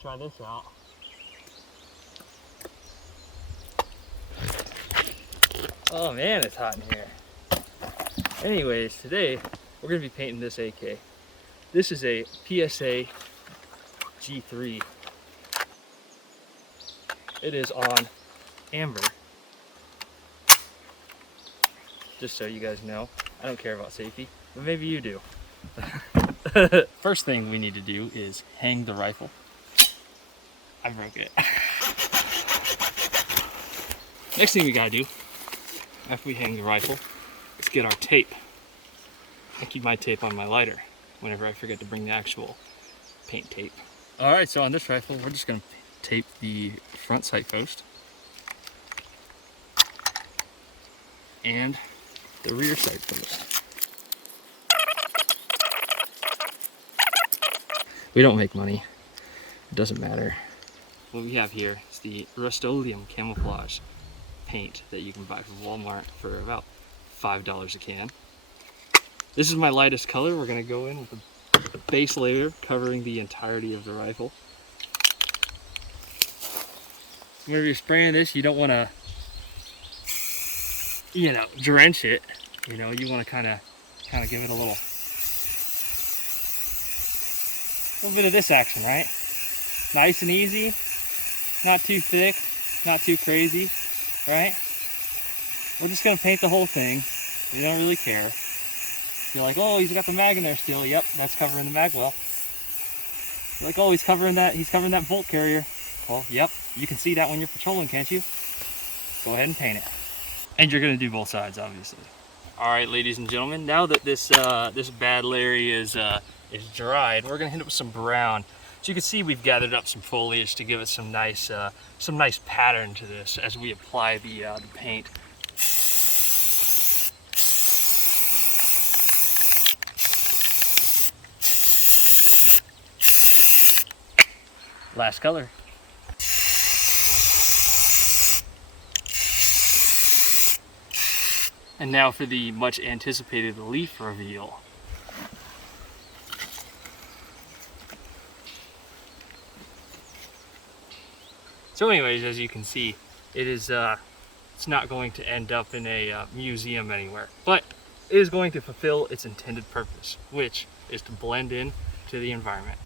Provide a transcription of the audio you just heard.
try this out. Oh man, it's hot in here. Anyways, today we're gonna be painting this AK. This is a PSA G3. It is on amber. Just so you guys know, I don't care about safety, but maybe you do. First thing we need to do is hang the rifle. I broke it. Next thing we gotta do, after we hang the rifle, is get our tape. I keep my tape on my lighter whenever I forget to bring the actual paint tape. All right, so on this rifle, we're just gonna tape the front sight post and the rear sight post. We don't make money, it doesn't matter. What we have here is the Rust-Oleum camouflage paint that you can buy from Walmart for about $5 a can. This is my lightest color. We're gonna go in with a base layer covering the entirety of the rifle. Whenever you're spraying this, you don't wanna, drench it. You want to kind of give it a little bit of this action, right? Nice and easy, not too thick, not too crazy, right? We're just gonna paint the whole thing. We don't really care. You're like, oh, he's got the mag in there still. Yep, that's covering the mag well. You're like, oh, he's covering that bolt carrier. Well, yep, you can see that when you're patrolling, can't you? Go ahead and paint it. And you're gonna do both sides, obviously. All right, ladies and gentlemen, now that this bad Larry is dried, we're gonna hit it with some brown. So you can see we've gathered up some foliage to give it some nice pattern to this as we apply the paint. Last color. And now for the much anticipated leaf reveal. So anyways, as you can see, it's not going to end up in a museum anywhere, but it is going to fulfill its intended purpose, which is to blend in to the environment.